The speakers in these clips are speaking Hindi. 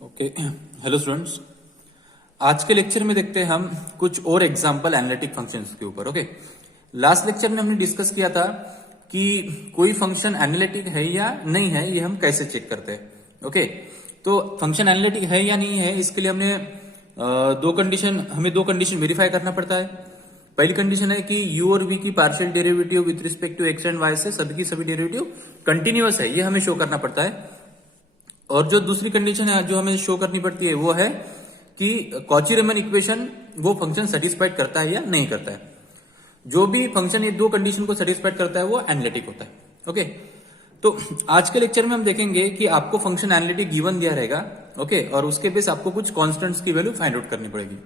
ओके। हेलो स्टूडेंट्स, आज के लेक्चर में देखते हैं हम कुछ और एग्जांपल एनालिटिक फंक्शंस के ऊपर। ओके, लास्ट लेक्चर में हमने डिस्कस किया था कि कोई फंक्शन एनालिटिक है या नहीं है, ये हम कैसे चेक करते हैं। ओके, तो फंक्शन एनालिटिक है या नहीं है, इसके लिए हमें दो कंडीशन वेरीफाई करना पड़ता है। पहली कंडीशन है कि u और v की partial derivative with respect to x and y से सभी की सभी डेरिवेटिव कंटिन्यूअस है, ये हमें शो करना पड़ता है। और जो दूसरी कंडीशन है जो हमें शो करनी पड़ती है वो है कि कॉची रीमन इक्वेशन वो फंक्शन सेटिस्फाइड करता है या नहीं करता है। जो भी फंक्शन ये दो कंडीशन को सेटिस्फाइड करता है वो एनालिटिक होता है। ओके, तो आज के लेक्चर में हम देखेंगे कि आपको फंक्शन एनालिटिक गिवन दिया रहेगा। ओके, और उसके बेस आपको कुछ कॉन्स्टेंट्स की वैल्यू फाइंड आउट करनी पड़ेगी।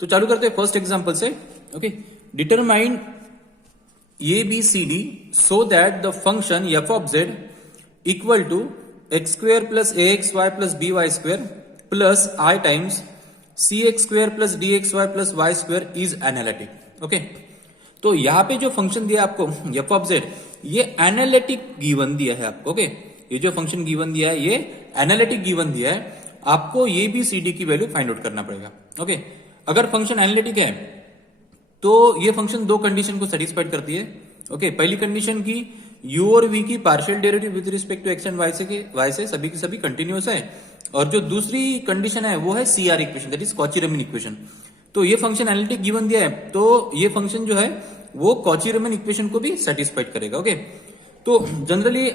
तो चालू करते हैं फर्स्ट एग्जांपल से। Okay, determine a B C d so that the function f of z equal to x square plus a x y plus b y square plus i times c x square plus d x y plus y square is analytic. Okay, तो यहां पे जो फंक्शन दिया आपको एफ ऑफ जेड, ये एनालिटिक गिवन दिया है आपको। ओके, ये जो फंक्शन गिवन दिया है ये एनालिटिक गिवन दिया है। आपको ये बी सी डी की वैल्यू फाइंड आउट करना पड़ेगा। ओके, अगर फंक्शन एनालिटिक है तो ये फंक्शन दो कंडीशन को सेटिस्फाइड करती है। ओके, पहली कंडीशन की u और v की partial derivative with respect to x and y से सभी की सभी कंटिन्यूअस है। और जो दूसरी कंडीशन है वो है CR equation, that is Cauchy Riemann equation. तो ये फंक्शन एनालिटिक गिवन दिया है, तो ये फंक्शन जो है वो कॉची रीमन इक्वेशन को भी सेटिस्फाइड करेगा। ओके, तो जनरली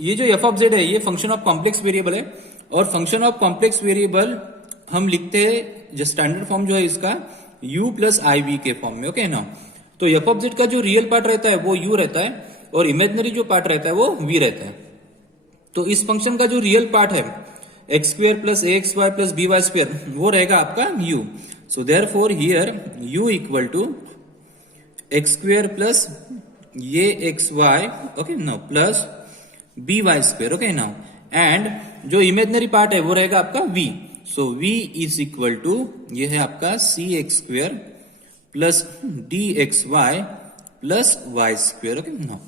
ये जो एफ ऑफ जेड है ये फंक्शन ऑफ कॉम्प्लेक्स वेरिएबल है, और फंक्शन ऑफ कॉम्प्लेक्स वेरिएबल हम लिखते हैं जो स्टैंडर्ड फॉर्म जो है इसका u प्लस आई वी के फॉर्म में। ओके ना, तो एफ ऑफ जेड का जो रियल पार्ट रहता है वो u रहता है और इमेजिनरी जो पार्ट रहता है वो v रहता है। तो इस फंक्शन का जो रियल पार्ट है x square plus a x y plus b y square वो रहेगा आपका u। So therefore here u equal to x square plus a x y, okay now, plus b y square. Okay now, and जो इमेजिनरी पार्ट है वो रहेगा आपका v। So v is equal to ये है आपका c x square plus d x y plus y square. Okay now,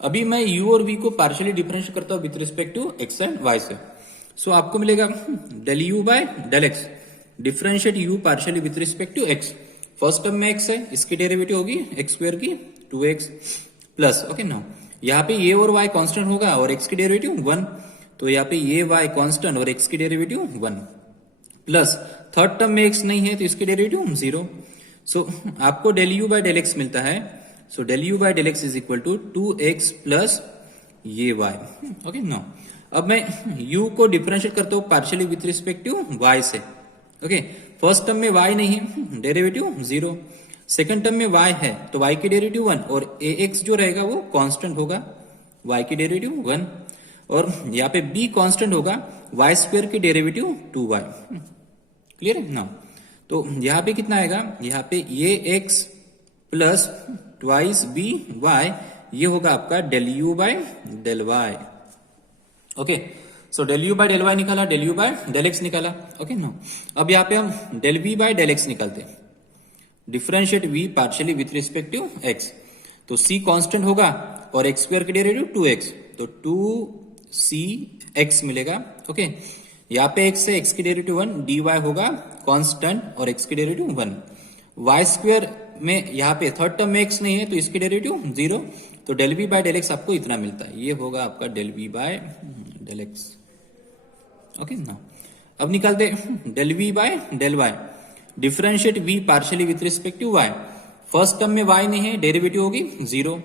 अभी मैं u और v को पार्शियली डिफरेंशिएट करता हूं with respect to x and y से। सो आपको मिलेगा del u by del x, differentiate u partially with respect to x। First term में x है, इसकी डेरिवेटिव होगी x स्क्वेयर की 2x प्लस, ओके नाउ यहाँ पे a और y कांस्टेंट होगा और x की डेरिवेटिव 1, तो यहाँ पे a y कांस्टेंट और x की डेरिवेटिव 1 प्लस थर्ड टर्म में x नहीं है तो इसकी डेरिवेटिव 0। सो आपको del u by del x मिलता है। So del u by del x is equal to 2x plus ये y। ओके नाउ, अब मैं u को डिफरेंशिएट करता हूं partially with respect to y से। ओके, फर्स्ट टर्म में y नहीं है, डेरिवेटिव 0। सेकंड टर्म में y है तो y की डेरिवेटिव 1 और ax जो रहेगा वो कांस्टेंट होगा, y की डेरिवेटिव 1, और यहाँ पे b कांस्टेंट होगा, y स्क्वायर की डेरिवेटिव 2y। क्लियर है नाउ, तो यहाँ पे कितना आएगा, यहाँ पे ये x plus twice b y, ये होगा आपका del u by del y. Okay, so del u by del y निकाला, del u by del x निकाला। ओके नो, अब यहाँ पे हम del v by del x निकालते हैं, differentiate v partially with respect to x। तो c कांस्टेंट होगा और x स्क्वायर की डेरिवेटिव 2x, तो 2cx मिलेगा। ओके, यहाँ पे x है, x की डेरिवेटिव 1, dy होगा कांस्टेंट और x की डेरिवेटिव 1। y स्क्वायर में यहाँ पे थर्ड टर्म में x नहीं है तो इसकी डेरिवेटिव 0, तो del v by del x आपको इतना मिलता है, ये होगा आपका del v by del x. Okay ना, अब निकालते del v by del y, differentiate v partially with respect to y। First term में y नहीं है, डेरिवेटिव होगी 0।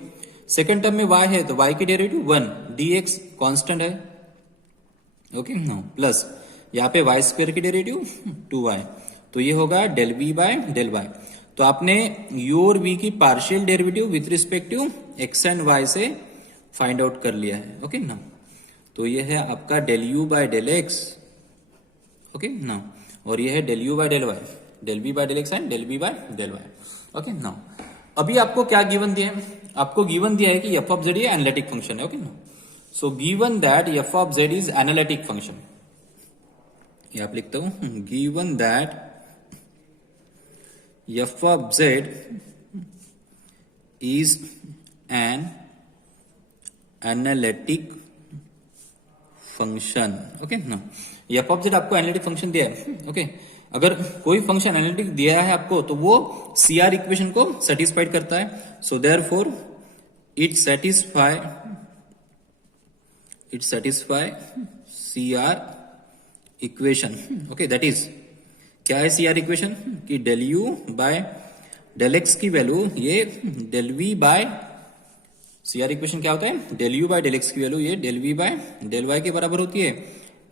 सेकंड टर्म में y है तो y की डेरिवेटिव 1, dx कांस्टेंट है। ओके ना, प्लस यहाँ पे y स्क्वायर की डेरिवेटिव 2y, तो ये होगा del v by del y। तो आपने u और v की partial derivative with respect to x and y से फाइंड आउट कर लिया है। ओके ना, तो ये है आपका del u by del x। Okay ना, और ये है del u by del y, del v by del x and del v by del y। Okay ना, अभी आपको क्या गिवन दिया है, आपको गिवन दिया है कि f ऑफ z ये एनालिटिक फंक्शन है। ओके ना, so given that f of z is analytic function, ये आप लिखता हूं, given that f of z is an analytic function, okay ना, एफ ऑफ जेड आपको एनालिटिक फंक्शन दिया है, ओके। अगर कोई फंक्शन एनालिटिक दिया है आपको तो वो सीआर इक्वेशन को सेटिस्फाइड करता है। So therefore it satisfy CR equation, okay. That is, क्या है सीआर इक्वेशन कि del u by del x की वैल्यू ये del v by, CR equation क्या होता है, del u by del x की वैल्यू ये del v by del y के बराबर होती है,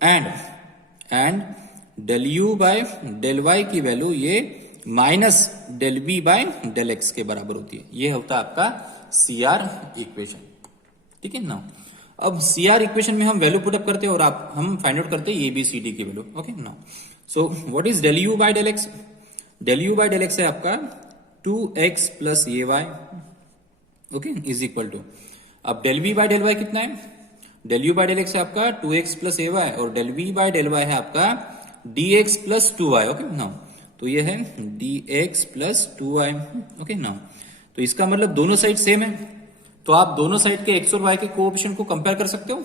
and del u by del y की वैल्यू ये minus del v by del x के बराबर होती है। ये होता है आपका सीआर इक्वेशन, ठीक है ना। अब सीआर इक्वेशन में हम वैल्यू पुटअप करते हैं और हम फाइंड आउट करते हैं ए बी सी डी की वैल्यू, ओके ना। So what is del u by del x, del u by del x है आपका 2x plus a y, okay, is equal to, अब del v by del y कितना है, del u by del x है आपका 2x प्लस ए वाई और del v by del y है आपका dx प्लस 2y, ओके ना। तो ये है dx प्लस 2y, ओके ना। तो इसका मतलब दोनों साइड सेम है, तो आप दोनों साइड के x और y के कोएफिशिएंट को कंपेयर कर सकते हो।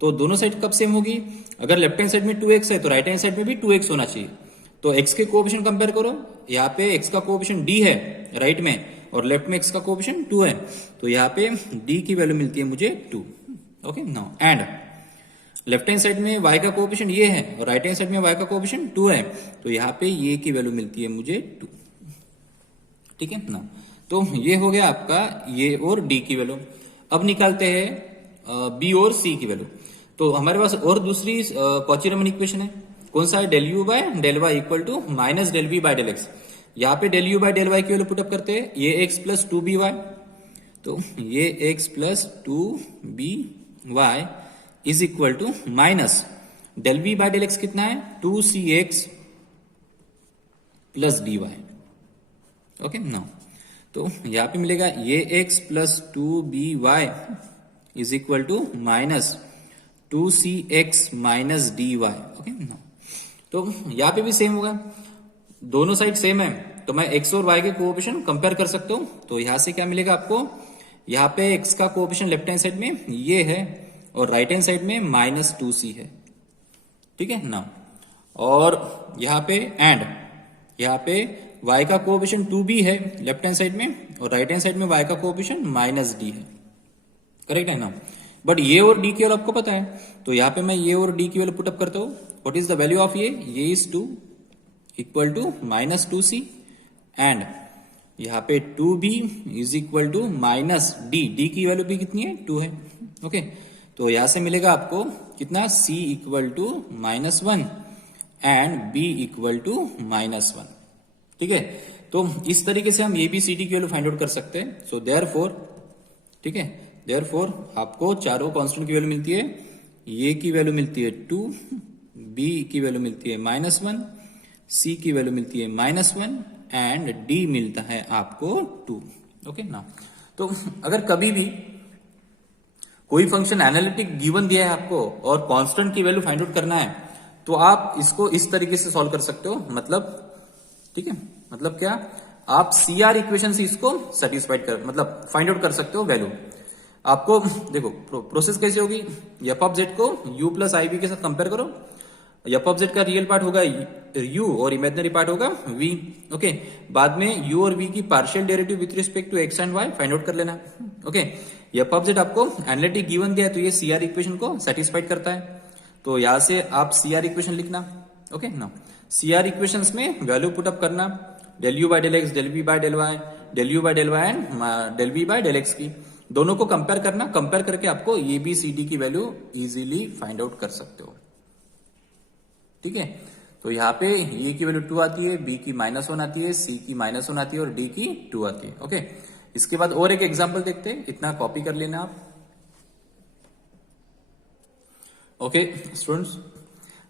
तो दोनों साइड कब सेम होगी, अगर लेफ्ट हैंड साइड में 2x है तो राइट हैंड साइड में भी 2x होना चाहिए। तो x के कोएफिशिएंट कंपेयर करो, यहाँ पे x का कोएफिशिएंट d है राइट में और लेफ्ट में x का कोएफिशिएंट 2 है, तो यहाँ पे d की वैल्यू मिलती है मुझे 2, ओके ना। एंड लेफ्ट हैंड साइड में y का कोएफिशिएंट ये है और राइट हैंड साइड में y का कोएफिशिएंट 2 है, तो यहाँ पे ये की वैल्यू मिलती है मुझे 2, ठीक है ना। तो ये हो गया आपका ये और d की वैल्यू। अब निकालते हैं b और c की वैल्यू। तो हमारे पास और दूसरी कॉची रीमन इक्वेशन है, कौन सा है, del u by del y equal to minus del v by del x. यहाँ पे del u by del y की वैल्यू पुटअप करते हैं, ये एक्स प्लस 2by, तो ये x plus 2by is equal to minus del v by del x कितना है 2cx प्लस dy, ओके ना। तो यहां पे मिलेगा ये x plus 2by is equal to minus 2cx minus dy, okay ना। तो यहां पे भी सेम होगा, दोनों साइड सेम है तो मैं x और y के कोएफिशिएंट कंपेयर कर सकता हूं। तो यहां से क्या मिलेगा आपको, यहां पे x का कोएफिशिएंट लेफ्ट हैंड साइड में ये है और राइट हैंड साइड में माइनस 2c है, ठीक है ना। और यहाँ पे एंड यहाँ पे y का कोएफिशिएंट 2b है लेफ्ट हैंड साइड में और राइट हैंड साइड में y का कोएफिशिएंट माइनस d है, करेक्ट है ना। बट ये और d की वैल्यू आपको पता है, तो यहाँ पे मैं ये और d की वैल्यू पुटअप करता हूँ। What is the value of ये is 2 equal to minus 2c and यहाँ पे 2b is equal to minus d की वैल्यू भी कितनी है 2 है, ओके। तो यहां से मिलेगा आपको कितना, c equal to -1 and b equal to -1, ठीक है। तो इस तरीके से हम ए बी सी डी की वैल्यू फाइंड आउट कर सकते हैं। सो देयरफॉर, ठीक है, देयरफॉर आपको चारों कांस्टेंट की वैल्यू मिलती है, ए की वैल्यू मिलती है 2, b की वैल्यू मिलती है -1, c की वैल्यू मिलती है -1 एंड d मिलता है आपको 2, ओके ना। तो अगर कभी भी कोई फंक्शन एनालिटिक गिवन दिया है आपको और कांस्टेंट की वैल्यू फाइंड आउट करना है, तो आप इसको इस तरीके से सॉल्व कर सकते हो, मतलब, ठीक है, मतलब क्या, आप सीआर इक्वेशन से इसको सेटिस्फाइड कर, मतलब फाइंड आउट कर सकते हो वैल्यू। आपको देखो प्रोसेस कैसे होगी, एफ ऑफ जेड को u प्लस आई बी के साथ कंपेयर करो, एफ ऑफ जेड का रियल पार्ट होगा u और इमेजिनरी पार्ट होगा v, ओके। बाद में u और v की partial derivative with respect to x and y find out कर लेना, ओके। एफ ऑफ जेड आपको एनालिटिक गिवन दिया है तो ये सीआर इक्वेशन को सेटिस्फाइड करता है, तो यहां से आप सीआर इक्वेशन लिखना, ओके ना। सीआर इक्वेशंस में वैल्यू पुटअप करना, del u by del x, del v by del y, del u by del y and del v by del x की दोनों को कंपेयर करना, कंपेयर करके आपको ए बी सी डी की वैल्यू इजीली फाइंड आउट कर सकते हो, ठीक है। तो यहाँ पे ए की वैल्यू 2 आती है, बी की -1 आती है, सी की -1 आती है और डी की 2 आती है, ओके। इसके बाद और एक एग्जांपल देखते हैं, इतना कॉपी कर लेना आप, ओके स्टूडेंट्स।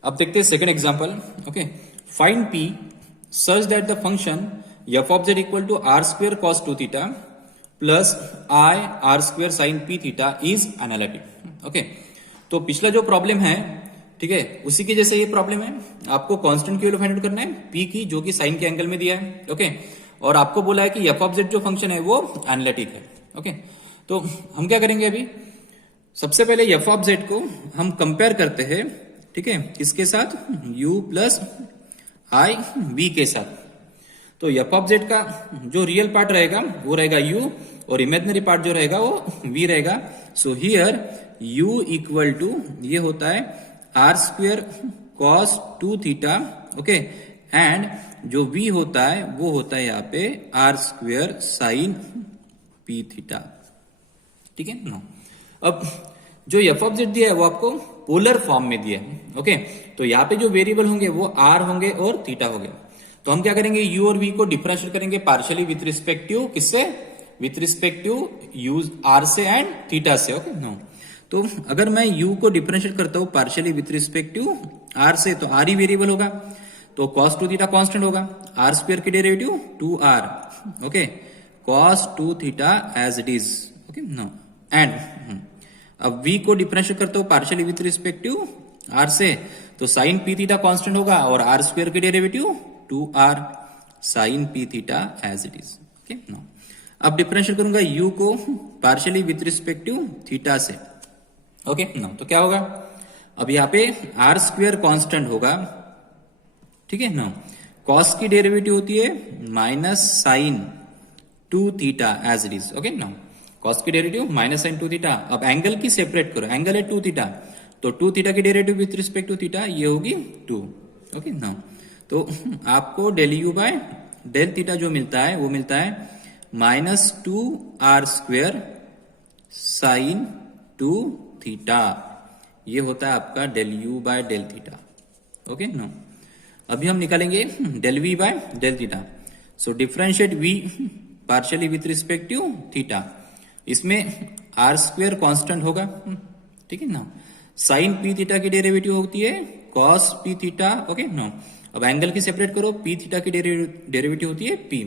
अब देखते हैं second example, okay. Find p such that the function f of z equal to r square cos 2 theta plus I r square sin p theta is analytic, okay. तो पिछला जो प्रॉब्लम है, ठीक है, उसी के जैसे ये प्रॉब्लम है, आपको कांस्टेंट की वैल्यू फाइंड आउट करना है p की, जो कि साइन के एंगल में दिया है, ओके। और आपको बोला है कि f ऑफ z जो फंक्शन है वो एनालिटिक है, ओके। तो हम क्या करेंगे अभी, सबसे पहले एफ ऑफ जेड को हम कंपेयर करते हैं, ठीक है, किसके साथ, u प्लस आई v के साथ। तो एफ ऑफ जेड का जो रियल पार्ट रहेगा वो रहेगा u और इमेजिनरी पार्ट जो रहेगा वो v रहेगा। So here u equal to ये होता है r square cos 2 theta, okay, and जो v होता है वो होता है यहाँ पे r square sine p theta, ठीक है ना। अब जो एफ ऑफ जेड दिया है वो आपको पोलर फॉर्म में दिया है, ओके। तो यहाँ पे जो वेरिएबल होंगे वो आर होंगे और थीटा होंगे। तो हम क्या करेंगे, u और v को डिफरेंशिएट करेंगे पार्शियली विथ रिस्पेक्टिव किससे, विथ रिस्पेक्टिव यूज आर से एंड थीटा से, ओके नो। तो अगर मैं u को डिफरेंशिएट करता हूं पार्शियली विथ रिस्पेक्टिव आर से, तो आर ही वेरिएबल होगा, तो cos 2 थीटा कांस्टेंट होगा, आर स्क्वायर की derivative 2r, okay, cos 2 theta as it is, okay no. And अब v को डिफरेंशिएट करते हो पार्शियली विथ रिस्पेक्टिव r से, तो साइन p थीटा कांस्टेंट होगा और r स्क्वायर की derivative 2r sine p theta as it is, okay no. अब डिफरेंशिएट करूंगा u को पार्शियली विथ रिस्पेक्टिव थीटा से, ओके नो। तो क्या होगा, अब यहाँ पे r स्क्वायर कांस्टेंट होगा, ठीक है नो। cos की डेरिवेटिव होती है minus sine 2 theta as it is, okay no. cos की डेरिवेटिव माइनस साइन 2 थीटा। अब एंगल की सेपरेट करो, एंगल है 2 थीटा, तो 2 थीटा की derivative with respect to theta ये होगी 2, ओके नो। तो आपको del u by del theta जो मिलता है वो मिलता है minus 2 r square sine 2 theta, ये होता है आपका del u by del theta, okay no. अभी हम निकालेंगे del v by del theta. So differentiate v partially with respective theta, इसमें आर स्क्वेयर कांस्टेंट होगा, ठीक है ना। साइन पी थीटा की डेरिवेटिव होती है cos p theta, okay no. अब एंगल की सेपरेट करो, पी थीटा की डेरिवेटिव होती है पी,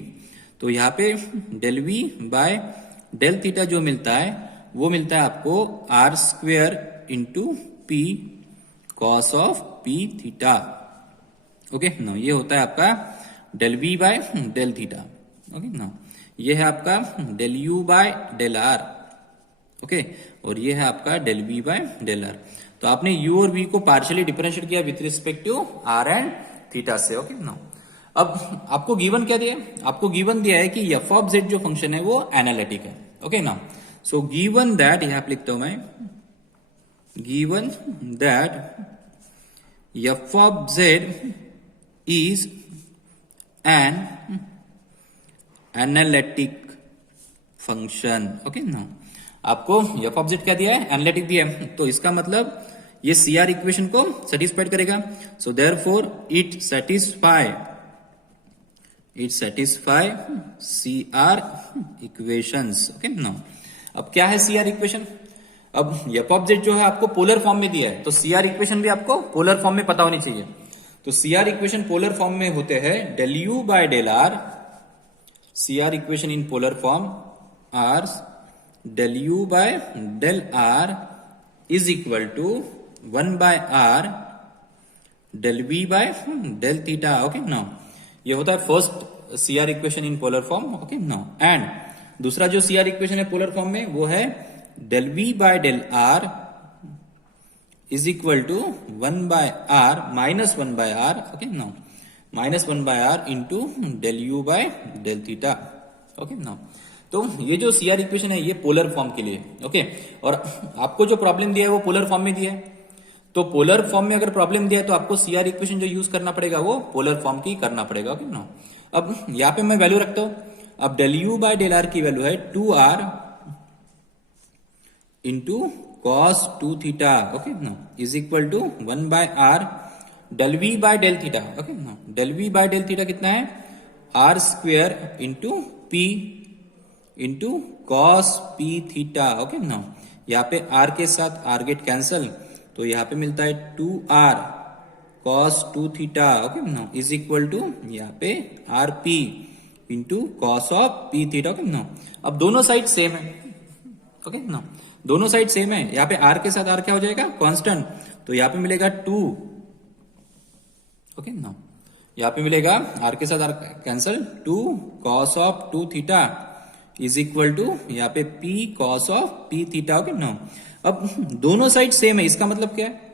तो यहाँ पे del v by del theta जो मिलता है वो मिलता है आपको r square into P cos of p theta, okay no. ये होता है आपका del v by del theta, okay no. ये है आपका del u by del r, okay, और ये है आपका del v by del r. तो आपने u और v को पार्शियली डिफरेंशिएट किया with respect to r and theta से, ओके नो। अब आपको गिवन क्या दिया है, आपको गिवन दिया है कि f ऑफ z जो फंक्शन है वो एनालिटिक है, ओके ना। सो गिवन दैट, यहां पे लिखता हूं मैं, given that f of z is an analytic function, okay no. आपको एफ ऑफ जेड क्या दिया है, एनालिटिक दिया है, तो इसका मतलब ये सीआर इक्वेशन को सेटिस्फाइड करेगा। So therefore it satisfy CR equations, okay no. अब क्या है सीआर इक्वेशन, अब एफ ऑफ जेड जो है आपको पोलर फॉर्म में दिया है, तो सीआर इक्वेशन भी आपको पोलर फॉर्म में पता होनी चाहिए। तो सीआर इक्वेशन पोलर फॉर्म में होते हैं del u by del r, CR equation in polar form are del u by del r is equal to 1 by r del v by del theta, okay now ये होता है first CR equation in polar form, okay no. And दूसरा जो सीआर इक्वेशन है पोलर फॉर्म में वो है del v by del r is equal to 1 by r minus 1 by r, okay now minus 1 by r into del u by del theta, okay now। तो ये जो सीआर इक्वेशन है ये पोलर फॉर्म के लिए, ओके। और आपको जो प्रॉब्लम दिया है वो पोलर फॉर्म में दिया है, तो पोलर फॉर्म में अगर प्रॉब्लम दिया है तो आपको सीआर इक्वेशन जो यूज करना पड़ेगा वो पोलर फॉर्म की करना पड़ेगा, ओके नो। अब यहाँ पे मैं वैल्यू रखता हूं, अब del u by del r की वैल्यू है 2r into cos 2 theta, okay no, is equal to 1 by r del v by del theta, okay no. Del v by del theta कितना है, r square into p into cos p theta, okay no. यहाँ पे r के साथ r गेट कैंसल, तो यहाँ पे मिलता है 2r cos 2 theta, okay no, is equal to यहाँ पे r p into cos of p theta, okay no. अब दोनों साइड सेम है, ओके नो, दोनों साइड सेम है। यहाँ पे r के साथ r क्या हो जाएगा, कांस्टेंट, तो यहाँ पे मिलेगा 2, ओके नो। यहाँ पे मिलेगा r के साथ r cancel 2 cos of 2 theta is equal to यहाँ पे p cos of p theta, okay no. अब दोनों साइड सेम है, इसका मतलब क्या है,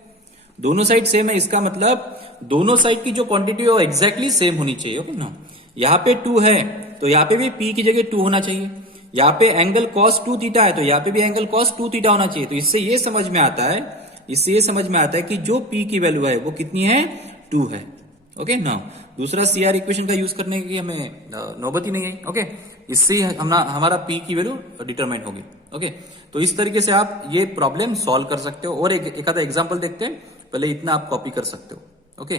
दोनों साइड सेम है, इसका मतलब दोनों साइड की जो क्वांटिटी है वो एग्जैक्टली सेम होनी चाहिए, ओके नो। यहाँ पे 2 है तो यहाँ पे भी p की जगह 2 होना चाहिए। यहाँ पे एंगल cos 2 थीटा है तो यहाँ पे भी एंगल cos 2 थीटा होना चाहिए। तो इससे ये समझ में आता है, इससे ये समझ में आता है कि जो p की वैल्यू है वो कितनी है, 2 है, ओके ना। दूसरा CR इक्वेशन का यूज करने की हमें नौबत ही नहीं है, ओके। इससे ही हमारा p की वैल्यू डिटरमाइन होगी, ओके। तो इस तरीके से आप ये प्रॉब्लम सॉल्व कर सकते हो। और एक आधा एग्जांपल देखते हैं, पहले इतना आप कॉपी कर सकते हो, ओके।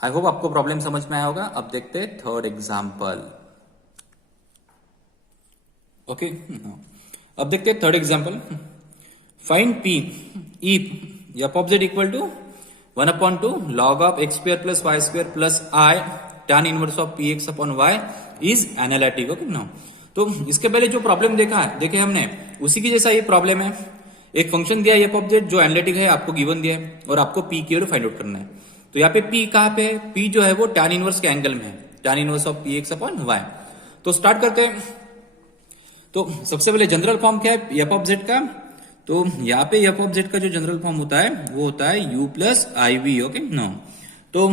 आई होप आपको प्रॉब्लम समझ में आया होगा। अब देखते हैं थर्ड एग्जाम्पल, ओके। अब देखते हैं third example. Find p if f of z equal to 1/2 log of x square plus y square plus I tan inverse of px upon y is analytic, okay no. तो इसके पहले जो प्रॉब्लम देखे हमने उसी की जैसा ये प्रॉब्लम है। एक फंक्शन दिया है f ऑफ z जो एनालिटिक है, आपको गिवन दिया है और आपको p की वैल्यू फाइंड आउट करना है। तो यहाँ पे p कहाँ पे है, p जो है वो tan इनवर्स के एंगल में है, tan inverse of px upon y। तो स्टार्ट करते हैं। तो सबसे पहले जनरल फॉर्म क्या है f ऑफ z का, तो यहाँ पे f ऑफ z का जो जनरल फॉर्म होता है वो होता है u plus i v, okay no. तो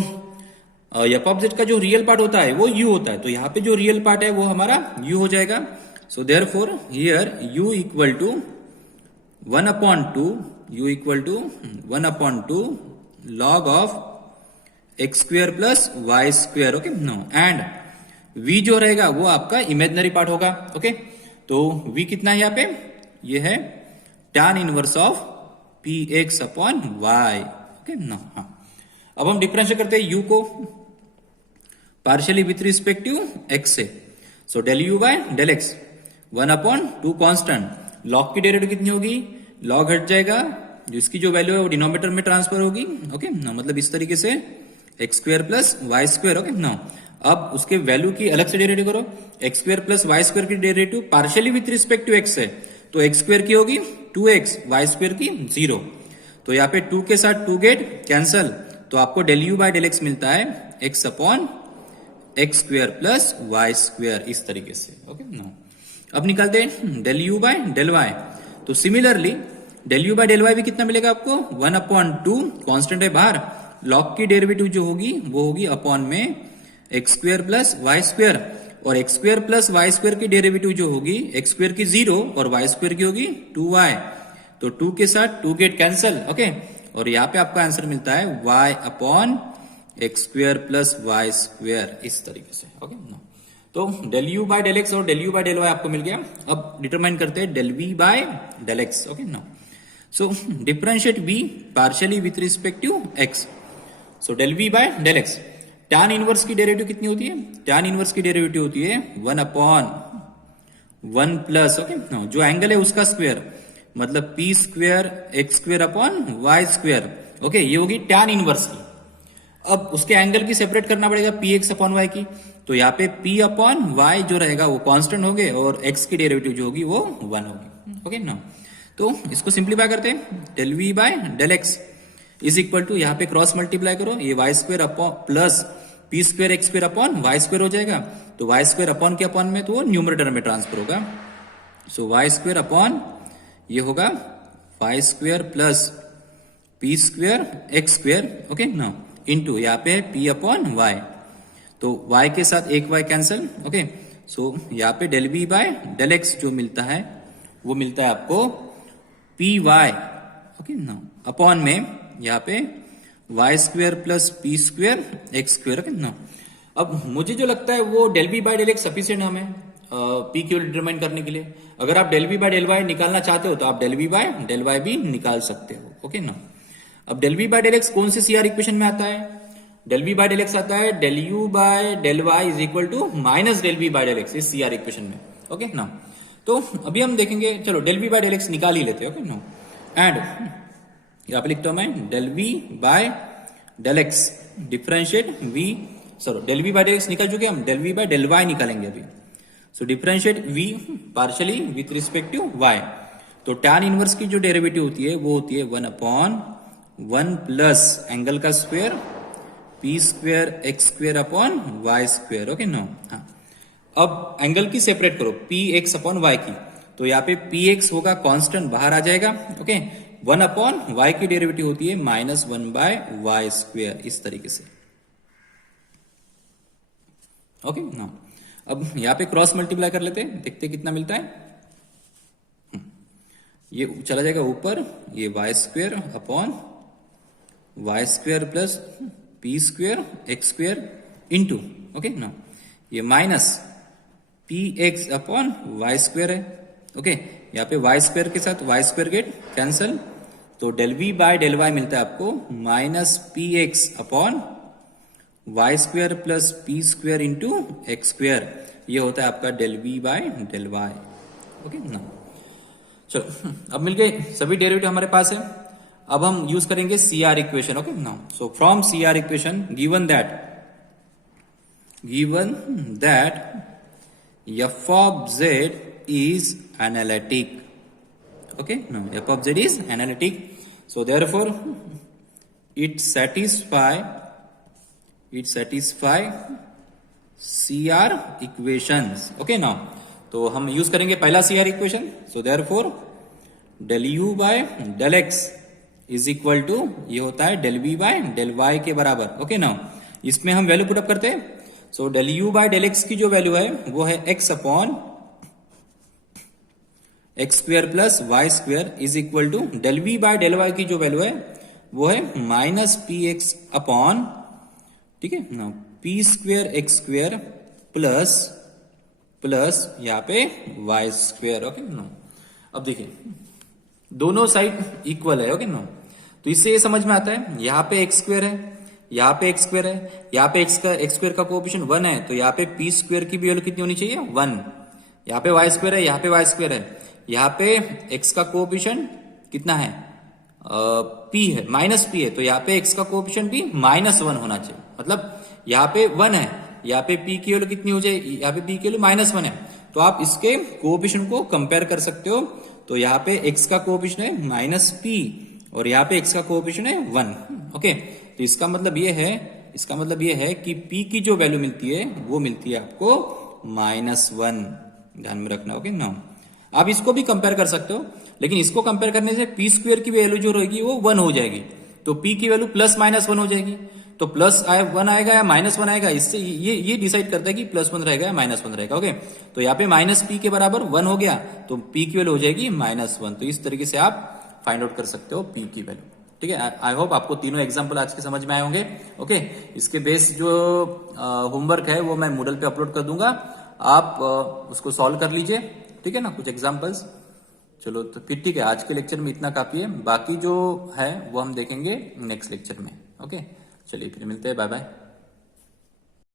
f ऑफ z का जो रियल पार्ट होता है वो u होता है, तो यहाँ पे जो रियल पार्ट है वो हमारा u हो जाएगा। So therefore here u equal to 1/2, u equal to 1/2 log of x square plus y square, okay no. And v जो रहेगा वो आपका इमेजिनरी पार्ट होगा, ओके। तो v कितना है यहाँ पे, ये है tan inverse of px upon y, okay ना। हाँ, अब हम डिफरेंशिएट करते हैं u को partially with respect to x से। So del u by del x 1/2 constant, log की डेरिवेटिव कितनी होगी, log हट जाएगा, जिसकी जो वैल्यू है वो डिनोमिनेटर में ट्रांसफर होगी, ओके ना। मतलब इस तरीके से x square plus y square, okay ना। अब उसके वैल्यू की अलग से डेरिवेटिव करो, x square plus y square की derivative partially with respect to x है, तो एक्स स्क्वेयर की होगी 2x, वाई स्क्वेयर की 0। तो यहाँ पे 2 के साथ 2 गेट कैंसल, तो आपको del u by del x मिलता है x upon x square plus y square, इस तरीके से, ओके ना। अब निकालते हैं del u by del y. तो similarly del u by del y भी कितना मिलेगा आपको, 1/2 कांस्टेंट है बाहर, log की डेरिवेटिव जो होगी वो होगी अपॉन में x square plus y square, और x square plus y square की डेरिवेटिव जो होगी एक्स स्क्वेयर की 0 और वाई स्क्वेयर की होगी 2y। तो 2 के साथ 2 गेट कैंसल, ओके। और यहाँ पे आपका आंसर मिलता है y upon x square plus y square, इस तरीके से, ओके ना। तो del u by del x और del u by del y आपको मिल गया। अब डिटरमाइन करते हैं del v by del x, okay ना। So differentiate v partially with respect to x। So del v by del x, tan inverse की डेरिवेटिव कितनी होती है, tan इनवर्स की डेरिवेटिव होती है 1/1 प्लस, ओके, जो एंगल है उसका स्क्वायर, मतलब p square x square upon y square, okay, ये होगी tan इनवर्स की। अब उसके एंगल की सेपरेट करना पड़ेगा px अपॉन वाई की, तो यहाँ पे p अपॉन वाई जो रहेगा वो कांस्टेंट हो गए और x की डेरिवेटिव जो होगी वो 1 होगी, ओके ना। तो इसको सिंप्लीफाई करते हैं, del v by del x is equal to, यहाँ पे क्रॉस मल्टीप्लाई करो, ये y square upon plus p square x square upon y square हो जाएगा। तो वाई स्क्वेयर अपॉन के अपॉन में तो वो न्यूमरेटर में ट्रांसफर होगा। सो वाई स्क्वेयर अपॉन ये होगा y square plus p square x square, okay ना, इनटू यहाँ पे पी अपॉन वाई, तो वाई के साथ एक वाई कैंसिल, ओके। सो यहाँ पे del v by del x जो मिलता है वो मिलता है आपको पी वाई, ओके ना, अपॉन में यहाँ पे y square plus p square x square, okay ना। अब मुझे जो लगता है वो del v by del x sufficient हमें पी की वैल्यू डिटरमाइन करने के लिए। अगर आप del v by del y निकालना चाहते हो तो आप del v by del y भी निकाल सकते हो, ओके ना। अब del v by del x कौन से सीआर इक्वेशन में आता है, del v by del x आता है del u by del y is equal to minus del v by del x, इस सीआर इक्वेशन में, ओके ना। तो अभी हम देखेंगे, चलो del v by del x निकाल ही लेते हैं, ओके नो। एंड यहाँ पे लिखता हूं मैं del v by del x differentiate v, sorry del v by del x निकाल चुके हम, del v by del y निकालेंगे अभी। So differentiate v partially with respect to y, तो tan इनवर्स की जो डेरिवेटिव होती है वो होती है 1/1 प्लस एंगल का square p square x square upon y square, okay no. हाँ, अब एंगल की सेपरेट करो, पी एक्स अपॉन वाई की, तो यहाँ पे पी एक्स होगा कांस्टेंट, बाहर आ जाएगा। ओके, 1 अपॉन वाई की डेरिवेटिव होती है -1 बाय वाई स्क्वेयर, इस तरीके से। ओके ना, अब यहाँ पे क्रॉस मल्टीप्लाई कर लेते हैं, देखते कितना मिलता है। ये चला जाएगा ऊपर, ये y square upon y square plus p square x square into, okay ना, ये minus p x upon y square है। ओके, यहाँ पे वाई स्क्वेयर के साथ वाई स्क्वेयर गेट कैंसल, तो del v by del y मिलता है आपको minus p x upon y square plus p square into x square, ये होता है आपका del v by del y. Okay ना, चलो अब मिल गए सभी डेरिवेटिव हमारे पास है। अब हम यूज करेंगे C R equation. Okay now, so from C R equation given that f of z is analytic. Okay, now f of z is analytic, so therefore it satisfy CR equations. Okay, now तो हम यूज करेंगे पहला CR equation, so therefore del u बाय del x is equal to, ये होता है del v बाय del y के बराबर। ओके नाउ, इसमें हम वैल्यू पुटअप करते हैं, सो del u बाय del x की जो वैल्यू है वो है x upon x square plus y square is equal to del v बाय del y की जो वैल्यू है वो है माइनस पी एक्स अपॉन, ठीक है ना, P square x square plus यहाँ पे वाई स्क्वेयर। ओके नो, अब देखिए दोनों साइड इक्वल है। ओके नो, तो इससे ये समझ में आता है यहाँ पे एक्स स्क्वेयर है, यहाँ पे एक्स स्क्वेयर है, यहाँ पे एक्स स्क्वेयर का कोएफिशिएंट 1 है, तो यहाँ पे पी स्क्वेयर की वैल्यू कितनी होनी चाहिए 1। यहाँ पे वाई स्क्वेयर है, यहाँ पे वाई स्क्वेयर है, यहाँ पे एक्स का कोएफिशिएंट कितना है पी है, माइनस पी है, तो यहाँ पे एक्स का कोएफिशिएंट भी -1 होना चाहिए। मतलब यहाँ पे 1 है, यहाँ पे पी की वैल्यू कितनी हो जाए, यहाँ पे पी की वैल्यू -1 है, तो आप इसके कोएफिशिएंट को कंपेयर कर सकते हो। तो यहाँ पे एक्स का कोएफिशिएंट है माइनस पी और यहाँ पे एक्स का कोएफिशिएंट है 1। ओके, तो इसका मतलब ये है कि p की जो वैल्यू मिलती है वो मिलती है आपको -1, ध्यान में रखना। ओके नाउ, आप इसको भी कंपेयर कर सकते हो, लेकिन इसको कंपेयर करने से पी स्क्वेयर की वैल्यू जो रहेगी वो 1 हो जाएगी, तो p की वैल्यू +-1 हो जाएगी, तो +1 आएगा या -1 आएगा, इससे ये डिसाइड करता है कि +1 रहेगा या -1 रहेगा। ओके, तो यहाँ पे -p के बराबर 1 हो गया, तो p की वैल्यू हो जाएगी -1। तो इस तरीके से आप फाइंड आउट कर सकते हो p की वैल्यू। ठीक है, आई होप आपको तीनों एग्जाम्पल आज के समझ में आए होंगे। ओके, इसके बेस जो होमवर्क है वो मैं मूडल पे अपलोड कर दूंगा, आप उसको सॉल्व कर लीजिए। ठीक है ना, कुछ एग्जाम्पल्स। चलो तो फिर ठीक है, आज के लेक्चर में इतना काफी है, बाकी जो है वो हम देखेंगे नेक्स्ट लेक्चर में। ओके, चलिए फिर मिलते हैं, बाय बाय।